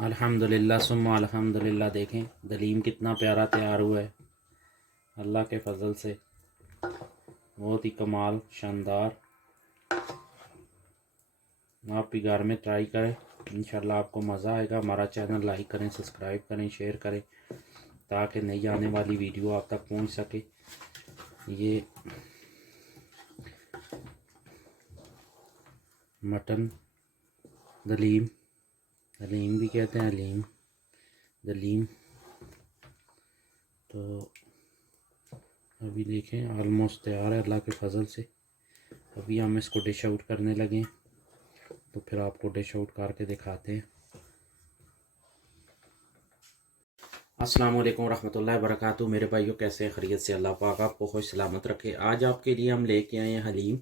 अल्हम्दुलिल्लाह सुम्मा अल्हम्दुलिल्लाह। देखें दलीम कितना प्यारा तैयार हुआ है अल्लाह के फजल से, बहुत ही कमाल शानदार। आप भी घर में ट्राई करें, इंशाल्लाह आपको मज़ा आएगा। हमारा चैनल लाइक करें, सब्सक्राइब करें, शेयर करें ताकि नई आने वाली वीडियो आप तक पहुंच सके। ये मटन दलीम, दलीम भी कहते हैं, हलीम दलीम। तो अभी देखें ऑलमोस्ट तैयार है अल्लाह के फजल से। अभी हम इसको डिश आउट करने लगे, तो फिर आपको डिश आउट करके दिखाते हैं। अस्सलाम वालेकुम रहमतुल्लाहि व बरकातहू। मेरे भाइयों कैसे हैं? खैरियत से? अल्लाह पाक आपको खुश सलामत रखे। आज आपके लिए हम लेके आए हैं हलीम,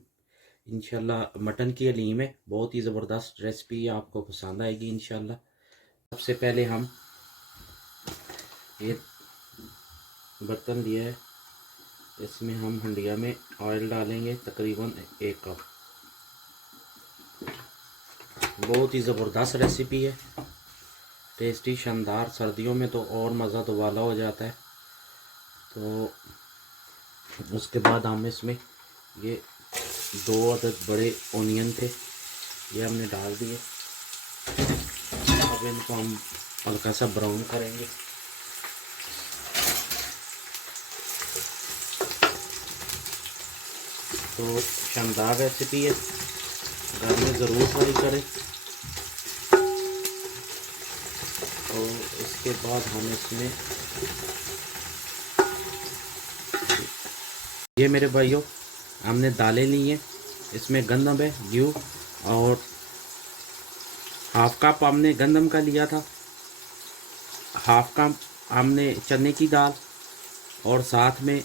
इंशाल्लाह मटन की हलीम है। बहुत ही ज़बरदस्त रेसिपी है, आपको पसंद आएगी इंशाल्लाह। सबसे पहले हम ये बर्तन लिया है, इसमें हम हंडिया में ऑयल डालेंगे तकरीबन 1 कप। बहुत ही ज़बरदस्त रेसिपी है, टेस्टी शानदार। सर्दियों में तो और मज़ा दोबाला हो जाता है। तो उसके बाद हम इसमें ये 2 अदद बड़े ओनियन थे, ये हमने डाल दिए। अब इनको हम हल्का सा ब्राउन करेंगे। तो शानदार रेसिपी है, घर में ज़रूर ट्राई करें। और इसके बाद हम इसमें ये मेरे भाइयों हमने दालें ली हैं, इसमें गंदम है, गेहूँ, और हाफ कप हमने गंदम का लिया था, हाफ कप हमने चने की दाल, और साथ में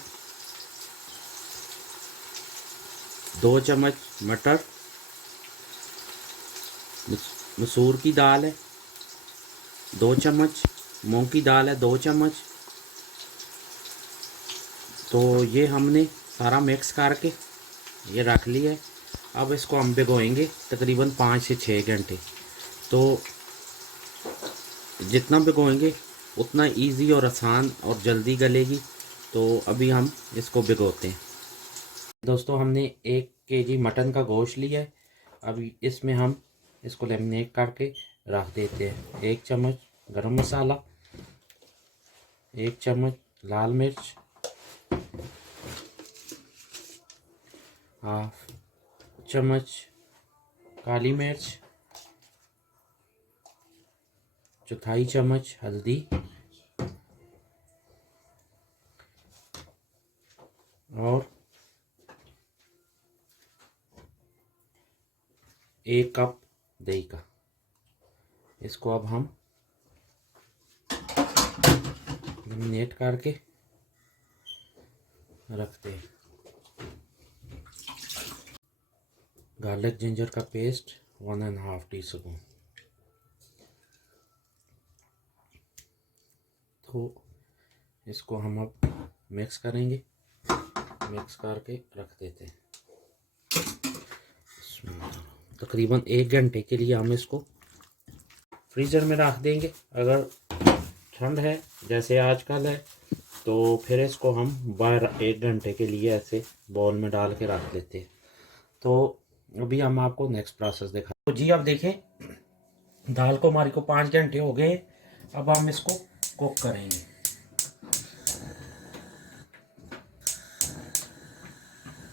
2 चम्मच मटर, मसूर की दाल है 2 चम्मच, मूंग की दाल है 2 चम्मच। तो ये हमने सारा मिक्स करके ये रख लिया है। अब इसको हम भिगोएंगे तकरीबन 5 से 6 घंटे। तो जितना भिगोएंगे उतना इजी और आसान और जल्दी गलेगी। तो अभी हम इसको भिगोते हैं। दोस्तों हमने 1 केजी मटन का गोश्त लिया है। अभी इसमें हम इसको लेमिनेट करके रख देते हैं। 1 चम्मच गरम मसाला, 1 चम्मच लाल मिर्च, हाफ चम्मच काली मिर्च, 1/4 चम्मच हल्दी, और 1 कप दही का। इसको अब हम मैरिनेट करके रखते हैं। गार्लिक जिंजर का पेस्ट 1.5 टीस्पून। तो इसको हम अब मिक्स करेंगे, मिक्स करके रख देते हैं। तकरीबन 1 घंटे के लिए हम इसको फ्रीज़र में रख देंगे। अगर ठंड है जैसे आजकल है तो फिर इसको हम बाहर 1 घंटे के लिए ऐसे बॉल में डाल के रख लेते हैं। तो अभी हम आपको नेक्स्ट प्रोसेस दिखा। तो जी अब देखें दाल को हमारी को 5 घंटे हो गए। अब हम इसको कुक करेंगे।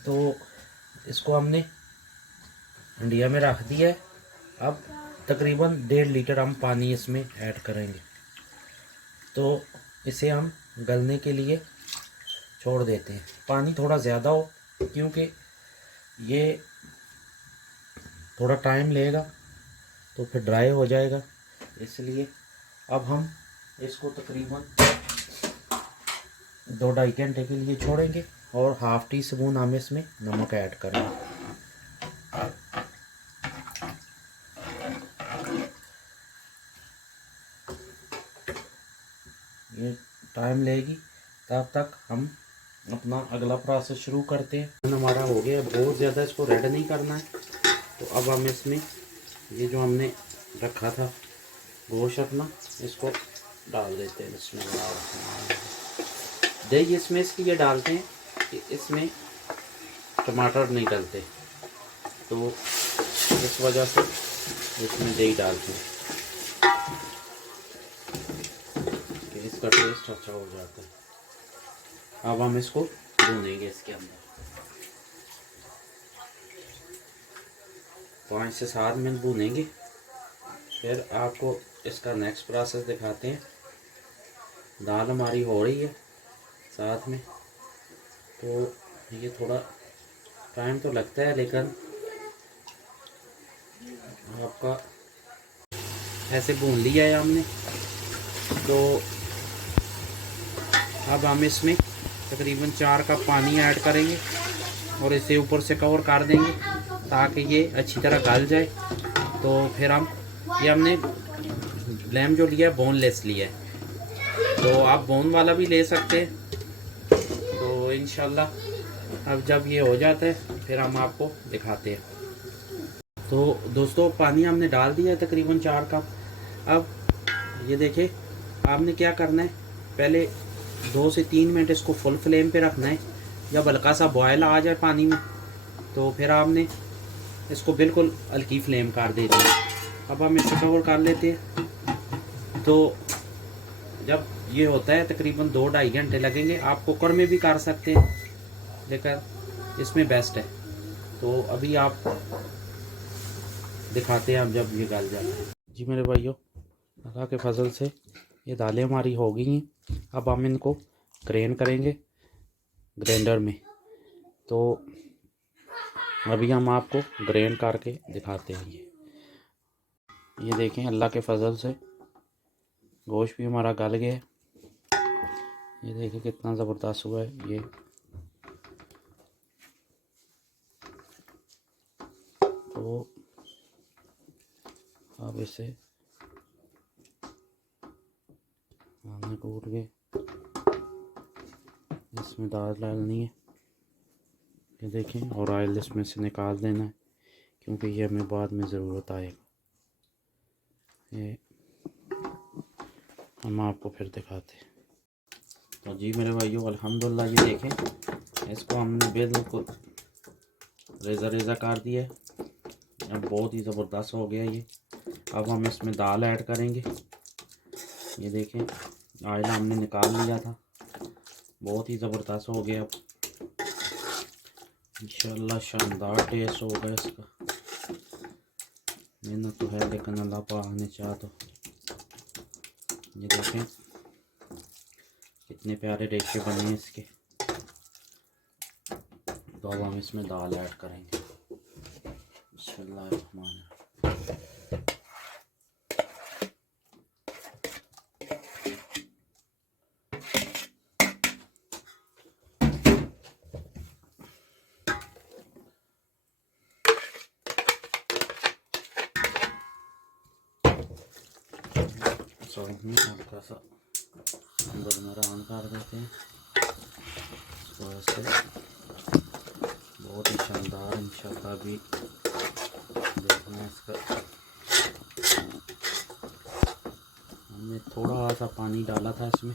तो इसको हमने हंडिया में रख दिया है। अब तकरीबन 1.5 लीटर हम पानी इसमें ऐड करेंगे। तो इसे हम गलने के लिए छोड़ देते हैं। पानी थोड़ा ज़्यादा हो क्योंकि ये थोड़ा टाइम लेगा तो फिर ड्राई हो जाएगा, इसलिए अब हम इसको तकरीबन 2-2.5 घंटे के लिए छोड़ेंगे। और हाफ टीस्पून हम इसमें नमक ऐड करेंगे। ये टाइम लेगी, तब तक हम अपना अगला प्रोसेस शुरू करते हैं। हमारा हो गया, बहुत ज़्यादा इसको रेड नहीं करना है। तो अब हम इसमें ये जो हमने रखा था गोश्त अपना इसको डाल देते हैं इसमें। दही इसमें इसलिए ये डालते हैं कि इसमें टमाटर नहीं डलते, तो इस वजह से इसमें दही डालते हैं कि इसका टेस्ट अच्छा हो जाता है। अब हम इसको भूनेंगे इसके अंदर 5 से 7 मिनट भूनेंगे। फिर आपको इसका नेक्स्ट प्रोसेस दिखाते हैं। दाल हमारी हो रही है साथ में, तो ये थोड़ा टाइम तो लगता है, लेकिन आपका ऐसे भून लिया है हमने। तो अब हम इसमें तकरीबन 4 कप पानी ऐड करेंगे और इसे ऊपर से कवर कर देंगे ताकि ये अच्छी तरह गल जाए। तो फिर ये हमने लैम जो लिया है बोनलेस लिया है, तो आप बोन वाला भी ले सकते हैं। तो इंशाल्लाह अब जब ये हो जाता है फिर हम आपको दिखाते हैं। तो दोस्तों पानी हमने डाल दिया है तकरीबन 4 कप। अब ये देखिए आपने क्या करना है, पहले 2 से 3 मिनट इसको फुल फ्लेम पे रखना है। जब हल्का सा बॉयल आ जाए पानी में तो फिर आपने इसको बिल्कुल हल्की फ्लेम कर देनी है। अब हम इसको कवर कर लेते हैं। तो जब ये होता है तकरीबन 2-2.5 घंटे लगेंगे। आप कुकर में भी कर सकते हैं, लेकिन इसमें बेस्ट है। तो अभी आप दिखाते हैं हम जब ये गल जाए। जी मेरे भाइयों, अल्लाह के फजल से ये दालें हमारी हो गई हैं। अब हम इनको ग्रेन करेंगे ग्राइंडर में। तो अभी हम आपको ग्रेन करके दिखाते हैं। ये देखें अल्लाह के फजल से गोश्त भी हमारा गल गया है। ये देखिए कितना ज़बरदस्त हुआ है ये। तो अब इसे हमने कूट के इसमें दाल डालनी है। ये देखें, और ऑयल इसमें से निकाल देना है क्योंकि ये हमें बाद में ज़रूरत आएगा। ये हम आपको फिर दिखाते हैं। तो जी मेरे भाइयों अल्हम्दुलिल्लाह ये देखें, इसको हमने बिल्कुल रेज़ा कर दिया है। अब बहुत ही ज़बरदस्त हो गया ये। अब हम इसमें दाल ऐड करेंगे। ये देखें ऑयल हमने निकाल लिया था, बहुत ही ज़बरदस्त हो गया। इंशाल्लाह शानदार टेस्ट होगा इसका। मेहनत तो है लेकिन अल्लाह पाक ने चाहा तो। ये देखें कितने प्यारे रेशे बने हैं इसके। तो अब हम इसमें दाल ऐड करेंगे। बिस्मिल्लाहिर्रहमानिर्रहीम। हल्का सा अंदर में राउंड कर देते हैं इसको ऐसे। बहुत ही शानदार इंशाल्लाह भी देखना इसका। हमने थोड़ा सा पानी डाला था इसमें,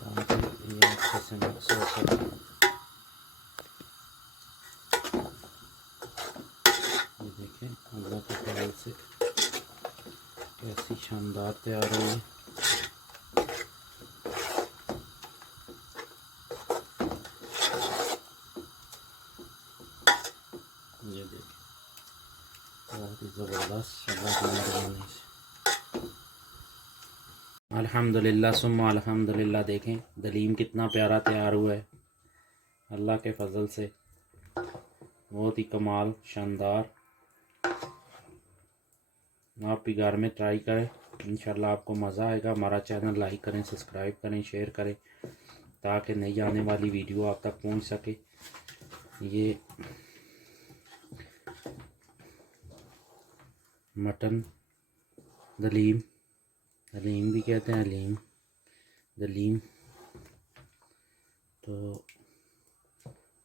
ताकि ये अच्छे से मिक्स हो सके। ये देखें अल्लाह के फजल से कैसी शानदार तैयार हुई है। ये देखें बहुत ही ज़बरदस्त अल्लाह की मेहरबानी से। अल्हम्दुलिल्लाह सुम्मा अल्हम्दुलिल्लाह। देखें दलीम कितना प्यारा तैयार हुआ है अल्लाह के फजल से। बहुत ही कमाल शानदार। आप भी घर में ट्राई करें, इंशाल्लाह आपको मज़ा आएगा। हमारा चैनल लाइक करें, सब्सक्राइब करें, शेयर करें ताकि नई आने वाली वीडियो आप तक पहुंच सके। ये मटन दलीम, दलीम भी कहते हैं, हलीम दलीम। तो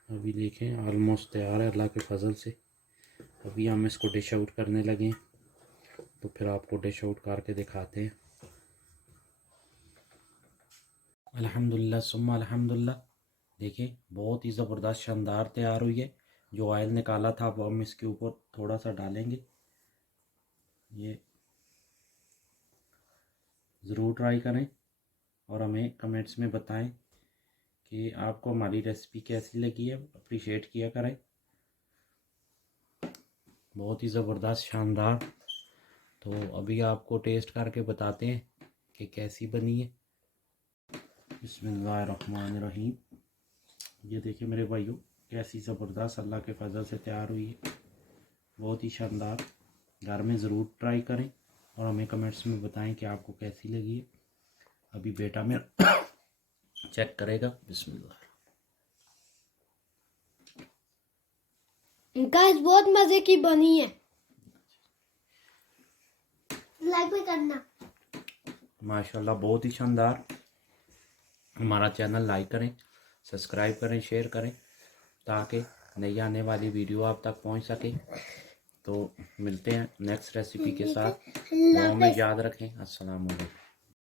अभी देखें ऑलमोस्ट तैयार है अल्लाह के फजल से। अभी हम इसको डिश आउट करने लगे हैं, तो फिर आपको डिश आउट करके दिखाते हैं। अल्हम्दुलिल्लाह सुम्मा अल्हम्दुलिल्लाह। देखिए बहुत ही ज़बरदस्त शानदार तैयार हुई है। जो ऑयल निकाला था वो हम इसके ऊपर थोड़ा सा डालेंगे। ये ज़रूर ट्राई करें और हमें कमेंट्स में बताएं कि आपको हमारी रेसिपी कैसी लगी है। अप्रिशिएट किया करें। बहुत ही ज़बरदस्त शानदार। तो अभी आपको टेस्ट करके बताते हैं कि कैसी बनी है। बिस्मिल्लाहिर्रहमानिर्रहीम। ये देखिए मेरे भाइयों कैसी ज़बरदस्त अल्लाह के फजल से तैयार हुई है। बहुत ही शानदार। घर में ज़रूर ट्राई करें और हमें कमेंट्स में बताएं कि आपको कैसी लगी है। अभी बेटा मेरा चेक करेगा। बिस्मिल्लाह। गाइस बहुत मजे की बनी है। लाइक भी करना। माशाल्लाह बहुत ही शानदार। हमारा चैनल लाइक करें, सब्सक्राइब करें, शेयर करें ताकि नई आने वाली वीडियो आप तक पहुंच सके। तो मिलते हैं नेक्स्ट रेसिपी के साथ। दुआ में याद रखें। अस्सलाम वालेकुम।